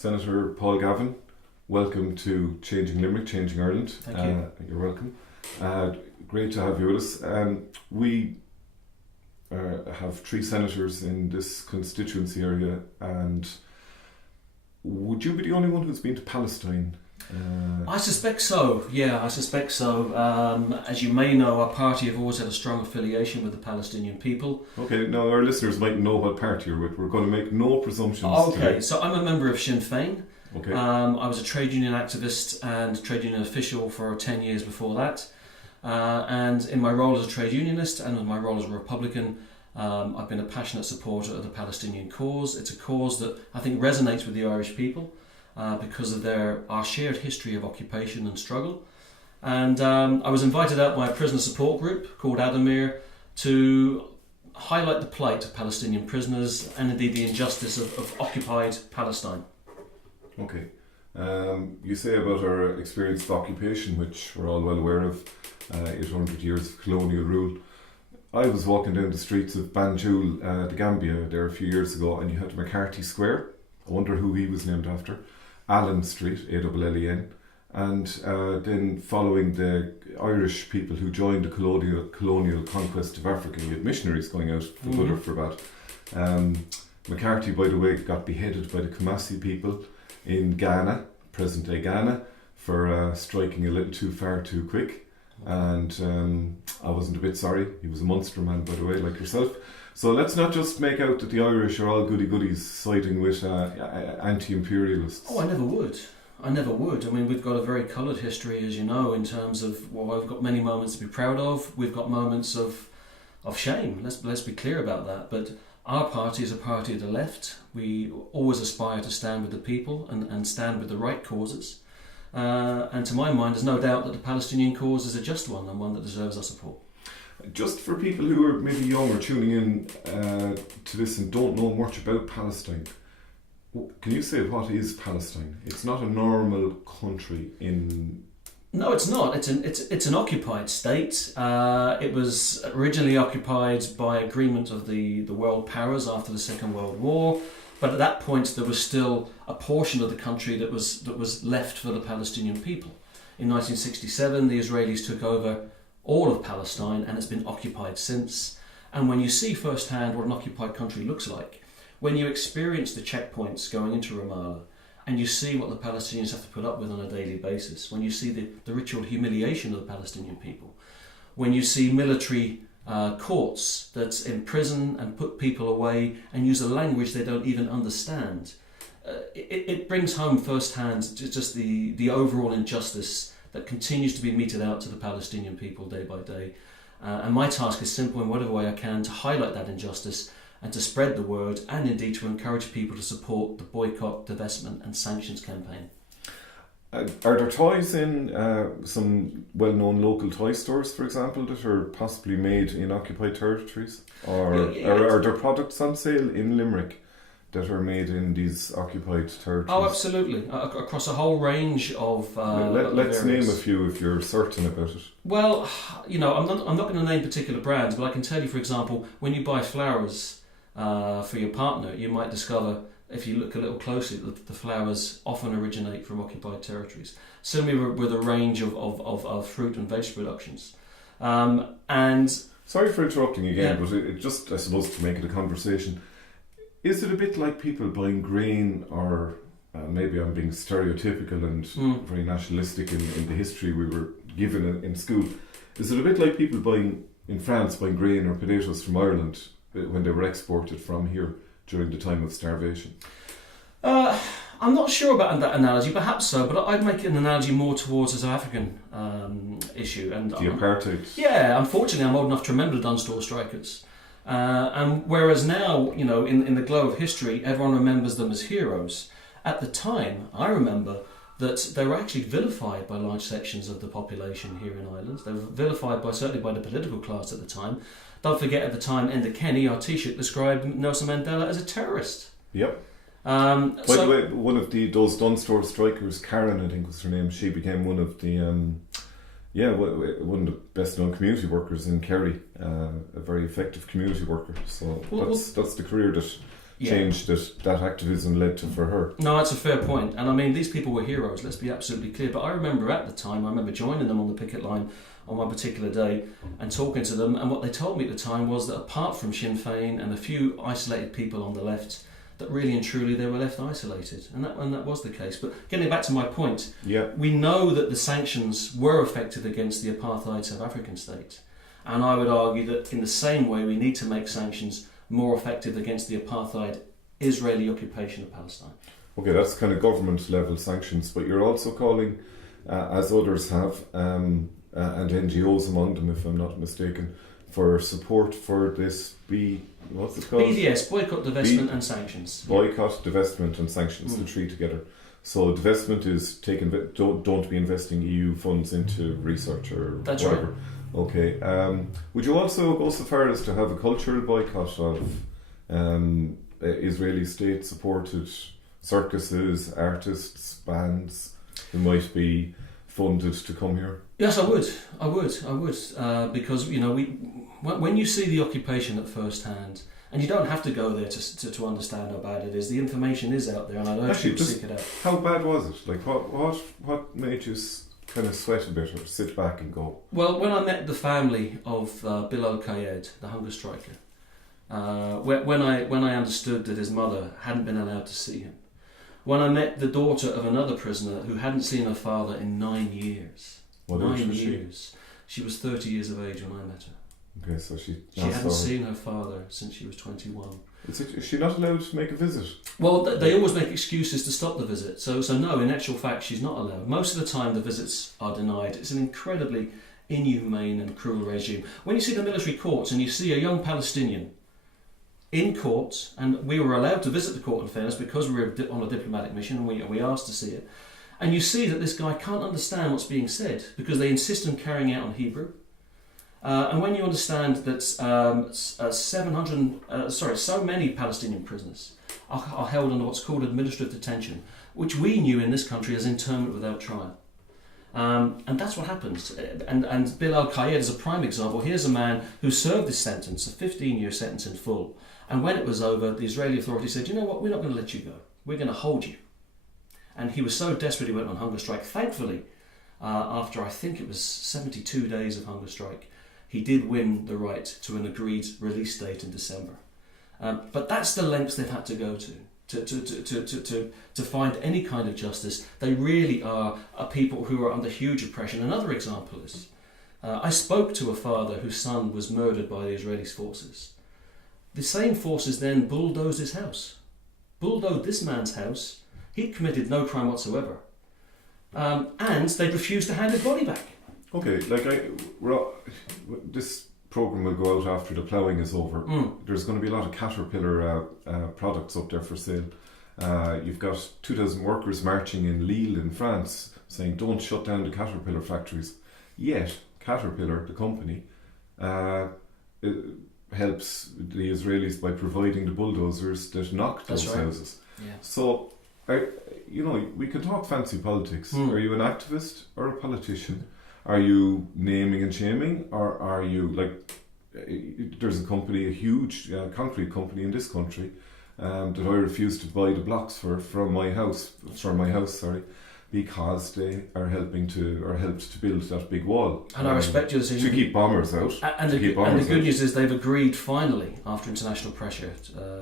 Senator Paul Gavan, welcome to Changing Limerick, Changing Ireland. Thank you. You're welcome. Great to have you with us. We have 3 senators in this constituency area, and would you be the only one who's been to Palestine? I suspect so, yeah, I suspect so. As you may know, our party have always had a strong affiliation with the Palestinian people. Okay, now our listeners might know what party you're with. We're going to make no presumptions Okay, so I'm a member of Sinn Féin. Okay. I was a trade union activist and trade union official for 10 years before that. And in my role as a trade unionist and in my role as a Republican, I've been a passionate supporter of the Palestinian cause. It's a cause that I think resonates with the Irish people because of our shared history of occupation and struggle. And I was invited out by a prisoner support group called Adamir to highlight the plight of Palestinian prisoners and indeed the injustice of occupied Palestine. Okay. You say about our experience of occupation, which we're all well aware of, 800 years of colonial rule. I was walking down the streets of Banjul, the Gambia, there a few years ago, and you had McCarthy Square. I wonder who he was named after. Allen Street, A-L-L-E-N. And then following the Irish people who joined the colonial conquest of Africa, you had missionaries going out for good or for bad. McCarthy, by the way, got beheaded by the Kumasi people in Ghana, present-day Ghana, for striking a little too far too quick. And I wasn't a bit sorry. He was a Munster man, by the way, like yourself. So let's not just make out that the Irish are all goody-goodies siding with anti-imperialists. Oh, I never would. I mean, we've got a very coloured history, as you know, in terms of, well, we've got many moments to be proud of. We've got moments of shame. Let's be clear about that. But our party is a party of the left. We always aspire to stand with the people and stand with the right causes. And to my mind, there's no doubt that the Palestinian cause is a just one and one that deserves our support. Just for people who are maybe young or tuning in to this and don't know much about Palestine, can you say what is Palestine? It's not a normal country in... No, it's not. It's an occupied state. It was originally occupied by agreement of the world powers after the Second World War. But at that point, there was still a portion of the country that was left for the Palestinian people. In 1967, the Israelis took over all of Palestine, and it's been occupied since. And when you see firsthand what an occupied country looks like, when you experience the checkpoints going into Ramallah, and you see what the Palestinians have to put up with on a daily basis, when you see the ritual humiliation of the Palestinian people, when you see military courts that imprison and put people away and use a language they don't even understand, it brings home firsthand just the overall injustice that continues to be meted out to the Palestinian people day by day. And my task is simple in whatever way I can to highlight that injustice and to spread the word and indeed to encourage people to support the Boycott, divestment and sanctions campaign. Are there toys in some well-known local toy stores, for example, that are possibly made in occupied territories? Or are there products on sale in Limerick that are made in these occupied territories? Oh, absolutely. Across a whole range of let's name a few if you're certain about it. Well, I'm not going to name particular brands, but I can tell you, for example, when you buy flowers for your partner, you might discover, if you look a little closely, the flowers often originate from occupied territories. Similarly with a range of fruit and veg productions. And sorry for interrupting again, but it just, I suppose, to make it a conversation, is it a bit like people buying grain, or maybe I'm being stereotypical and very nationalistic in the history we were given in school, is it a bit like people in France buying grain or potatoes from Ireland when they were exported from here during the time of starvation? I'm not sure about that analogy, perhaps so, but I'd make an analogy more towards the South African issue. And the apartheid. Yeah, unfortunately I'm old enough to remember the Dunstall strikers. And whereas now, in the glow of history, everyone remembers them as heroes. At the time, I remember that they were actually vilified by large sections of the population here in Ireland. They were vilified certainly by the political class at the time. Don't forget, at the time, Enda Kenny, our Taoiseach, described Nelson Mandela as a terrorist. Yep. By the way, one of those Dunstall strikers, Karen, I think was her name, she became one of the one of the best known community workers in Kerry, a very effective community worker. So that's the career that change that activism led to for her. No, that's a fair point. And I mean, these people were heroes, let's be absolutely clear. But I remember at the time, I remember joining them on the picket line on one particular day and talking to them. And what they told me at the time was that apart from Sinn Féin and a few isolated people on the left, that really and truly they were left isolated. And that was the case. But getting back to my point, we know that the sanctions were effective against the apartheid South African state. And I would argue that in the same way we need to make sanctions more effective against the apartheid Israeli occupation of Palestine. Okay, that's kind of government level sanctions, but you're also calling, as others have, and NGOs among them if I'm not mistaken, for support for this what's it called? BDS, Boycott, Divestment and Sanctions. Boycott, Divestment and Sanctions, the three together. So divestment is don't be investing EU funds into research or That's whatever. Right. Okay. Would you also go so far as to have a cultural boycott of Israeli state-supported circuses, artists, bands who might be funded to come here? Yes, I would, because when you see the occupation at first hand, and you don't have to go there to understand how bad it is. The information is out there, and I'd urge you to seek it out. How bad was it? Like, what made you kind of sweat a bit or sit back and go? Well, when I met the family of Bilal Qayed, the hunger striker, when I understood that his mother hadn't been allowed to see him, when I met the daughter of another prisoner who hadn't seen her father in 9 years. What age was she? She was 30 years of age when I met her. Okay, so she hadn't seen her father since she was 21. Is she not allowed to make a visit? Well, they always make excuses to stop the visit. So no, in actual fact, she's not allowed. Most of the time, the visits are denied. It's an incredibly inhumane and cruel regime. When you see the military courts and you see a young Palestinian in court, and we were allowed to visit the court in fairness because we were on a diplomatic mission and we asked to see it, and you see that this guy can't understand what's being said because they insist on carrying out on Hebrew. And when you understand that so many Palestinian prisoners are held under what's called administrative detention, which we knew in this country as internment without trial. And that's what happens. And Bilal Qayed is a prime example. Here's a man who served this sentence, a 15-year sentence in full. And when it was over, the Israeli authorities said, you know what, we're not going to let you go. We're going to hold you. And he was so desperate he went on hunger strike. Thankfully, after I think it was 72 days of hunger strike, he did win the right to an agreed release date in December. But that's the lengths they've had to go to find any kind of justice. They really are people who are under huge oppression. Another example is, I spoke to a father whose son was murdered by the Israeli forces. The same forces then bulldozed his house. Bulldozed this man's house. He'd committed no crime whatsoever. And they refused to hand his body back. Okay, this programme will go out after the ploughing is over. There's going to be a lot of Caterpillar products up there for sale. You've got 2,000 workers marching in Lille in France saying don't shut down the Caterpillar factories. Yet Caterpillar, the company, helps the Israelis by providing the bulldozers that knock those houses. Yeah. So, we can talk fancy politics. Are you an activist or a politician? Are you naming and shaming, or are you there's a company, a huge concrete company in this country that I refuse to buy the blocks from my house, because they are helped to build that big wall. And I respect your decision to keep bombers out. And the good news is they've agreed finally, after international pressure,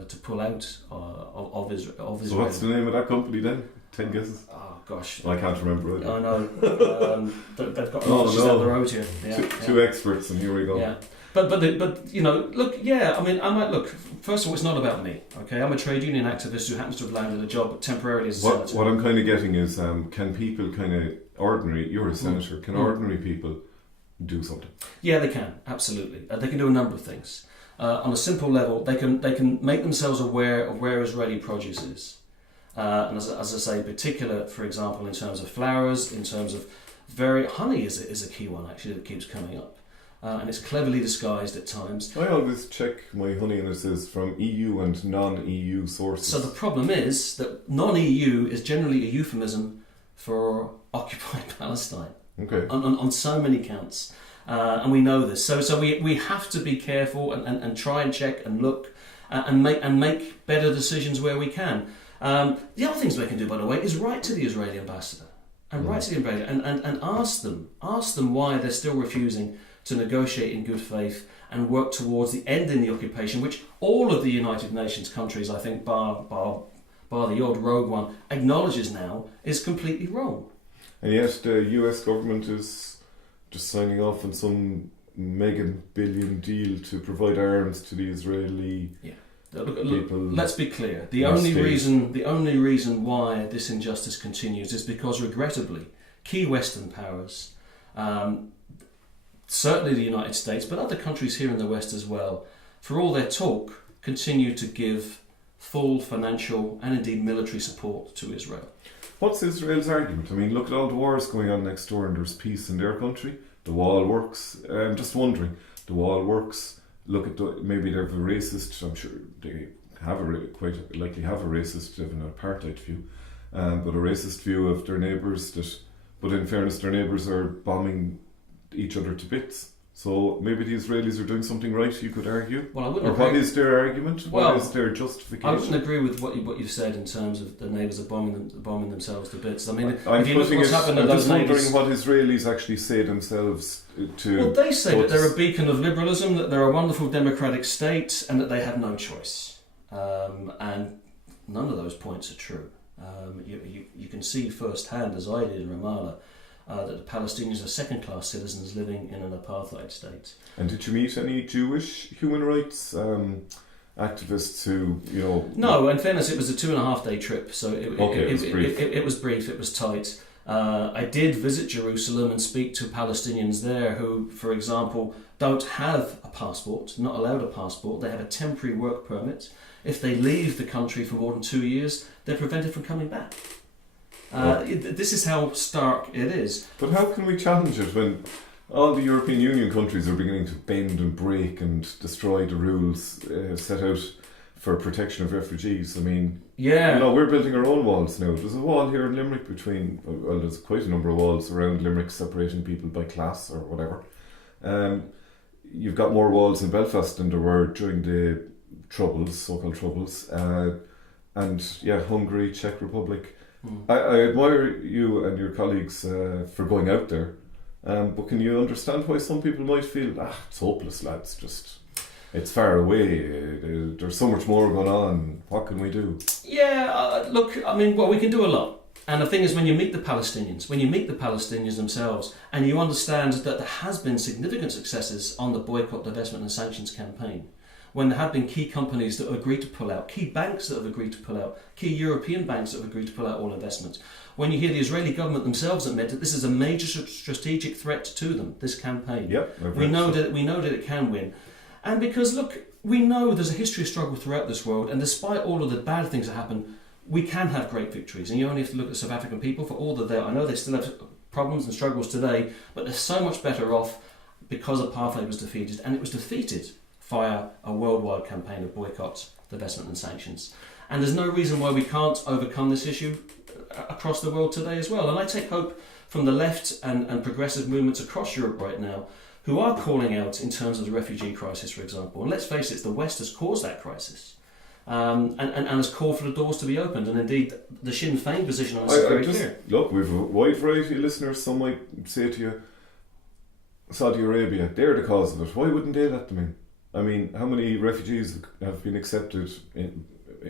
to pull out of Israel. So what's the name of that company then? 10 guesses. Oh gosh, I can't remember it. I know. They've got offices down the road here. Yeah, two experts, and here we go. Yeah, but look. Yeah, I mean, look. First of all, it's not about me. Okay, I'm a trade union activist who happens to have landed a job temporarily as a senator. What I'm kind of getting is, can people you're a senator, can ordinary people do something? Yeah, they can, absolutely. They can do a number of things. On a simple level, they can make themselves aware of where Israeli produce is. And as I say, particular, for example, in terms of flowers, in terms of honey is a key one actually that keeps coming up. And it's cleverly disguised at times. I always check my honey and it says from EU and non-EU sources. So the problem is that non-EU is generally a euphemism for occupied Palestine. Okay. On so many counts. And we know this. So we have to be careful and try and check and look. and make better decisions where we can. The other things we can do, by the way, is write to the Israeli ambassador and write to the ambassador and ask them why they're still refusing to negotiate in good faith and work towards the end in the occupation, which all of the United Nations countries, I think, bar the odd rogue one, acknowledges now is completely wrong. And yet the US government is just signing off on some mega billion deal to provide arms to the Israeli people. Let's be clear. The only reason why this injustice continues is because, regrettably, key Western powers, certainly the United States, but other countries here in the West as well, for all their talk, continue to give full financial and indeed military support to Israel. What's Israel's argument? I mean, look at all the wars going on next door and there's peace in their country. The wall works. I'm just wondering, the wall works. Look at maybe they're a racist. I'm sure they have quite likely have a racist, even an apartheid view, but a racist view of their neighbours. But in fairness, their neighbours are bombing each other to bits. So maybe the Israelis are doing something right, you could argue. Well, I wouldn't agree. What is their argument? Well, what is their justification? I wouldn't agree with what you've said in terms of the neighbours are bombing themselves to bits. I mean, I'm if you look what's happened to I'm those just wondering neighbours, what Israelis actually say themselves to... Well, they say that they're a beacon of liberalism, that they're a wonderful democratic state, and that they have no choice. And none of those points are true. You can see firsthand, as I did in Ramallah, that the Palestinians are second-class citizens living in an apartheid state. And did you meet any Jewish human rights activists who, you know... No, in fairness, it was a 2.5-day trip, so it was brief. It was brief, it was tight. I did visit Jerusalem and speak to Palestinians there who, for example, don't have a passport, not allowed a passport. They have a temporary work permit. If they leave the country for more than 2 years, they're prevented from coming back. This is how stark it is. But how can we challenge it when all the European Union countries are beginning to bend and break and destroy the rules set out for protection of refugees? I mean, we're building our own walls now. There's a wall here in Limerick there's quite a number of walls around Limerick separating people by class or whatever. You've got more walls in Belfast than there were during the Troubles, so-called Troubles. Hungary, Czech Republic. I admire you and your colleagues for going out there, but can you understand why some people might feel, it's hopeless, lads, it's far away, there's so much more going on, what can we do? We can do a lot. And the thing is, when you meet the Palestinians themselves, and you understand that there has been significant successes on the boycott, divestment and sanctions campaign, when there have been key companies that have agreed to pull out, key banks that have agreed to pull out, key European banks that have agreed to pull out all investments. When you hear the Israeli government themselves admit that this is a major strategic threat to them, this campaign. We know that it can win. And because, look, we know there's a history of struggle throughout this world, and despite all of the bad things that happen, we can have great victories. And you only have to look at South African people for all that I know they still have problems and struggles today, but they're so much better off because apartheid was defeated, and it was defeated via a worldwide campaign of boycott, divestment and sanctions. And there's no reason why we can't overcome this issue across the world today as well. And I take hope from the left and progressive movements across Europe right now who are calling out in terms of the refugee crisis, for example. And let's face it, the West has caused that crisis and has called for the doors to be opened. And indeed, the Sinn Féin position on this is very clear. Look, we've a wide variety of listeners. Some might say to you, Saudi Arabia, they're the cause of it. Why wouldn't they let them in? I mean, how many refugees have been accepted?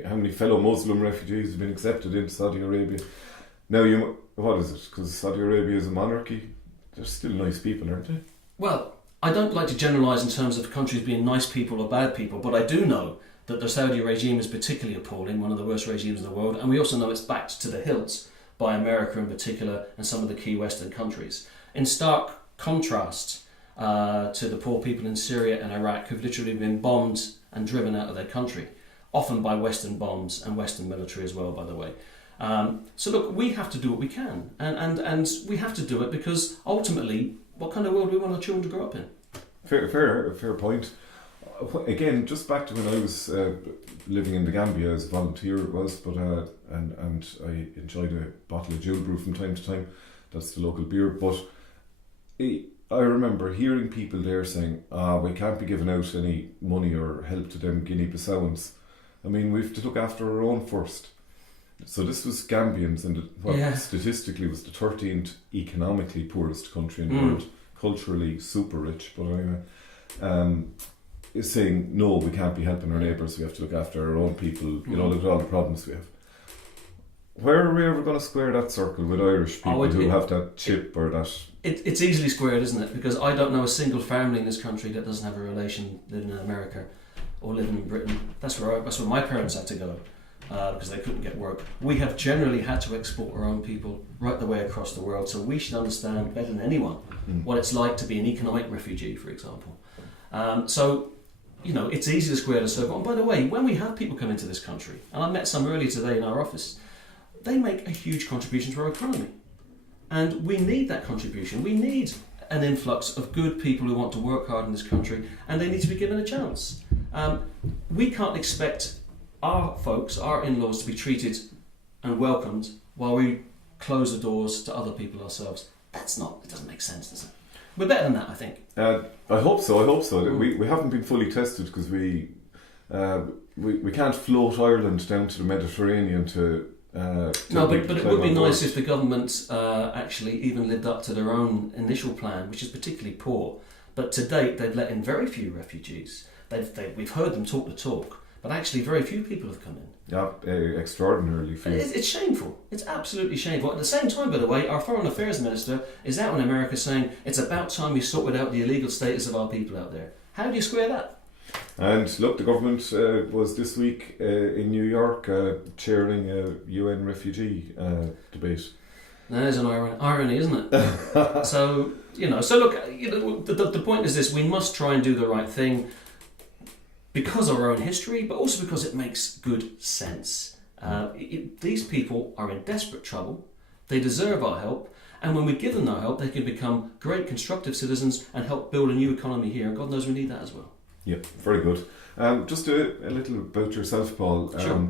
How many fellow Muslim refugees have been accepted into Saudi Arabia? Now, what is it? Because Saudi Arabia is a monarchy. They're still nice people, aren't they? Well, I don't like to generalise in terms of countries being nice people or bad people, but I do know that the Saudi regime is particularly appalling, one of the worst regimes in the world, and we also know it's backed to the hilt by America in particular and some of the key Western countries. In stark contrast to the poor people in Syria and Iraq who've literally been bombed and driven out of their country, often by Western bombs and Western military as well, by the way. So look, we have to do what we can, and we have to do it because ultimately, what kind of world do we want our children to grow up in? Fair point. Again, just back to when I was living in the Gambia as a volunteer, and I enjoyed a bottle of Jewel Brew from time to time. That's the local beer, but I remember hearing people there saying, we can't be giving out any money or help to them Guinea-Bissauans. I mean, we have to look after our own first. So this was Gambians, and statistically was the 13th economically poorest country in the world, culturally super rich, but anyway, is saying, no, we can't be helping our neighbours, we have to look after our own people, look at all the problems we have. Where are we ever going to square that circle with Irish people who have that chip or that? It's easily squared, isn't it? Because I don't know a single family in this country that doesn't have a relation living in America or living in Britain. That's where my parents had to go because they couldn't get work. We have generally had to export our own people right the way across the world, so we should understand better than anyone what it's like to be an economic refugee, for example. So, it's easy to square the circle. And by the way, when we have people come into this country, and I met some earlier today in our office, they make a huge contribution to our economy. And we need that contribution. We need an influx of good people who want to work hard in this country, and they need to be given a chance. We can't expect our folks, our in-laws, to be treated and welcomed while we close the doors to other people ourselves. It doesn't make sense, does it? We're better than that, I think. I hope so. We haven't been fully tested because we can't float Ireland down to the Mediterranean to but it would be nice if the government actually even lived up to their own initial plan, which is particularly poor. But to date, they've let in very few refugees. We've heard them talk the talk, but actually very few people have come in. Yeah, extraordinarily few. It's shameful. It's absolutely shameful. At the same time, by the way, our Foreign Affairs Minister is out in America saying it's about time we sorted out the illegal status of our people out there. How do you square that? And look, the government was this week in New York chairing a UN refugee debate. There's an irony, isn't it? So look, the point is this: we must try and do the right thing because of our own history, but also because it makes good sense. These people are in desperate trouble. They deserve our help. And when we give them our help, they can become great constructive citizens and help build a new economy here. And God knows we need that as well. Yeah, very good. Just a little about yourself, Paul. Sure.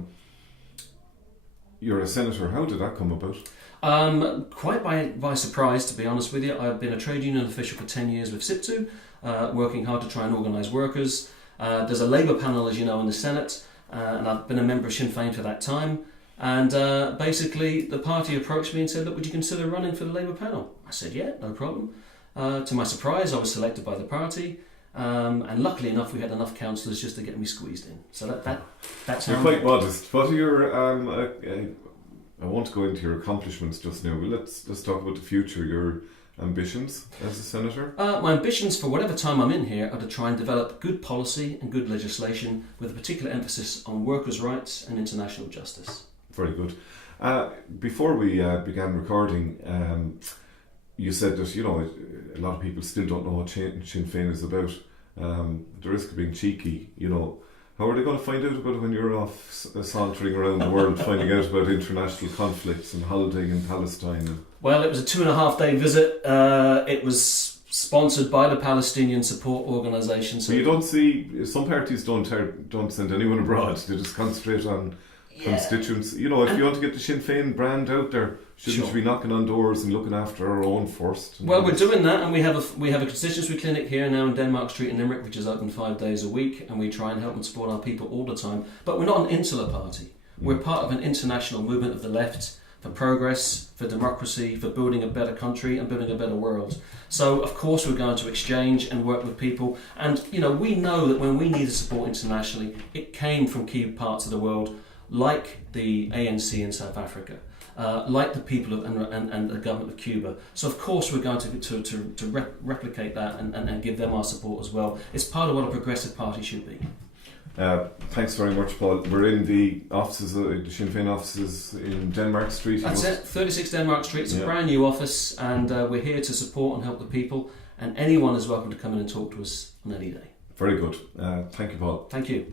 You're a senator. How did that come about? Quite by surprise, to be honest with you. I've been a trade union official for 10 years with SIPTU, working hard to try and organise workers. There's a Labour panel, as you know, in the Senate, and I've been a member of Sinn Féin for that time. And basically, the party approached me and said, look, would you consider running for the Labour panel? I said, yeah, no problem. To my surprise, I was selected by the party. And luckily enough, we had enough councillors just to get me squeezed in. So that's how. You're quite modest. What are your? I won't go into your accomplishments just now, but let's talk about the future. Your ambitions as a senator. My ambitions for whatever time I'm in here are to try and develop good policy and good legislation with a particular emphasis on workers' rights and international justice. Very good. Before we began recording, you said that a lot of people still don't know what Sinn Féin is about. The risk of being cheeky, how are they going to find out about it when you're off sauntering around the world finding out about international conflicts and holidaying in Palestine? Well, it was a 2.5-day visit. It was sponsored by the Palestinian support organisation. So you don't see, some parties don't send anyone abroad. They just concentrate on constituents. If you want to get the Sinn Féin brand out there, shouldn't you be knocking on doors and looking after our own first? Well, we're doing that, and we have a constituency clinic here now in Denmark Street in Limerick, which is open 5 days a week, and we try and help and support our people all the time. But we're not an insular party. We're part of an international movement of the left for progress, for democracy, for building a better country and building a better world. So, of course, we're going to exchange and work with people. And, we know that when we needed support internationally, it came from key parts of the world, like the ANC in South Africa, like the people and the government of Cuba. So of course we're going to replicate that and give them our support as well. It's part of what a progressive party should be. Thanks very much, Paul. We're in the offices, the Sinn Féin offices in Denmark Street. That's it, 36 Denmark Street. It's a brand new office, and we're here to support and help the people, and anyone is welcome to come in and talk to us on any day. Very good. Thank you, Paul. Thank you.